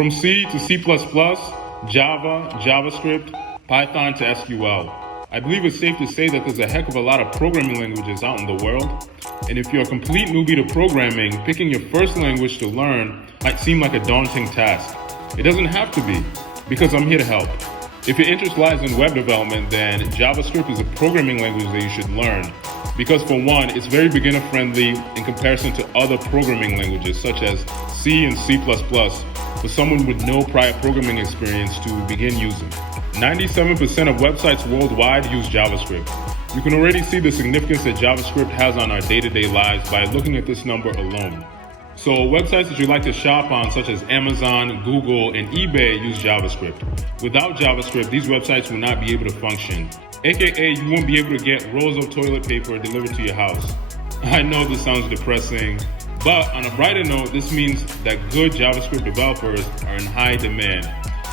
From C to C++, Java, JavaScript, Python to SQL. I believe it's safe to say that there's a heck of a lot of programming languages out in the world. And if you're a complete newbie to programming, picking your first language to learn might seem like a daunting task. It doesn't have to be, because I'm here to help. If your interest lies in web development, then JavaScript is a programming language that you should learn. Because for one, it's very beginner friendly in comparison to other programming languages such as C and C++ for someone with no prior programming experience to begin using. 97% of websites worldwide use JavaScript. You can already see the significance that JavaScript has on our day-to-day lives by looking at this number alone. So websites that you like to shop on, such as Amazon, Google, and eBay, use JavaScript. Without JavaScript, these websites will not be able to function. AKA, you won't be able to get rolls of toilet paper delivered to your house. I know this sounds depressing, but on a brighter note, this means that good JavaScript developers are in high demand,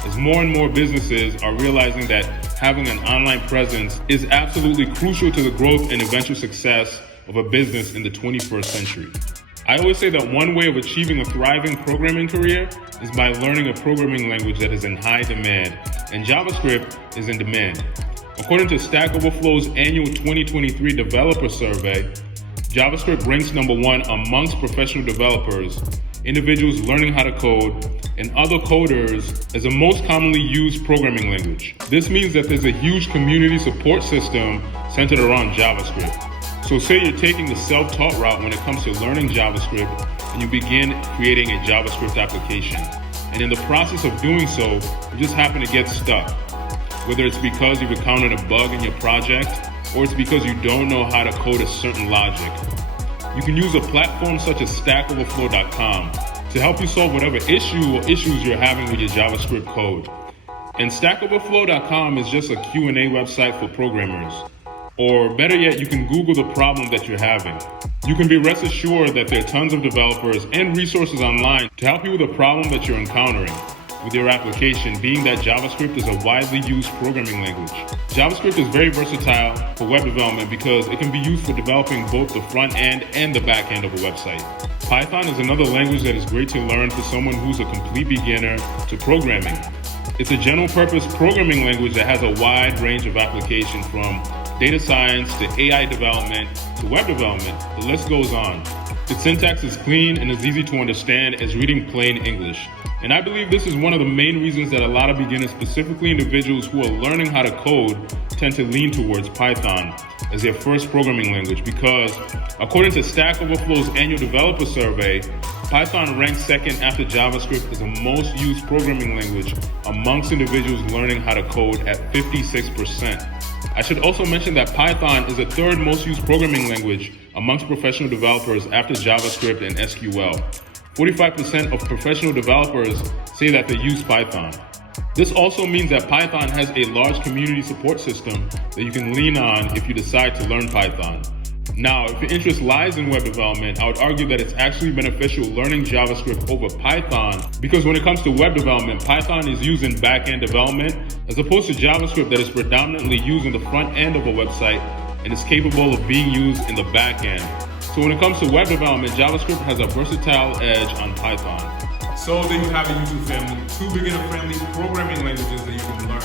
as more and more businesses are realizing that having an online presence is absolutely crucial to the growth and eventual success of a business in the 21st century. I always say that one way of achieving a thriving programming career is by learning a programming language that is in high demand, and JavaScript is in demand. According to Stack Overflow's annual 2023 developer survey, JavaScript ranks number one amongst professional developers, individuals learning how to code, and other coders as the most commonly used programming language. This means that there's a huge community support system centered around JavaScript. So say you're taking the self-taught route when it comes to learning JavaScript, and you begin creating a JavaScript application. And in the process of doing so, you just happen to get stuck. Whether it's because you've encountered a bug in your project, or it's because you don't know how to code a certain logic. You can use a platform such as StackOverflow.com to help you solve whatever issue or issues you're having with your JavaScript code. And StackOverflow.com is just a Q&A website for programmers. Or better yet, you can Google the problem that you're having. You can be rest assured that there are tons of developers and resources online to help you with the problem that you're encountering with your application, being that JavaScript is a widely used programming language. JavaScript is very versatile for web development because it can be used for developing both the front end and the back end of a website. Python is another language that is great to learn for someone who's a complete beginner to programming. It's a general purpose programming language that has a wide range of applications, from data science to AI development to web development. The list goes on. Its syntax is clean and is easy to understand as reading plain English. And I believe this is one of the main reasons that a lot of beginners, specifically individuals who are learning how to code, tend to lean towards Python as their first programming language, because according to Stack Overflow's annual developer survey, Python ranks second after JavaScript as the most used programming language amongst individuals learning how to code at 56%. I should also mention that Python is the third most used programming language amongst professional developers after JavaScript and SQL. 45% of professional developers say that they use Python. This also means that Python has a large community support system that you can lean on if you decide to learn Python. Now, if your interest lies in web development, I would argue that it's actually beneficial learning JavaScript over Python, because when it comes to web development, Python is used in back-end development as opposed to JavaScript that is predominantly used in the front end of a website and is capable of being used in the back end. So when it comes to web development, JavaScript has a versatile edge on Python. So there you have it, YouTube family. 2 beginner-friendly programming languages that you can learn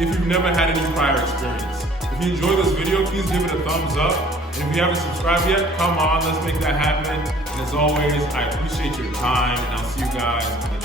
if you've never had any prior experience. If you enjoyed this video, please give it a thumbs up. And if you haven't subscribed yet, come on, let's make that happen. And as always, I appreciate your time, and I'll see you guys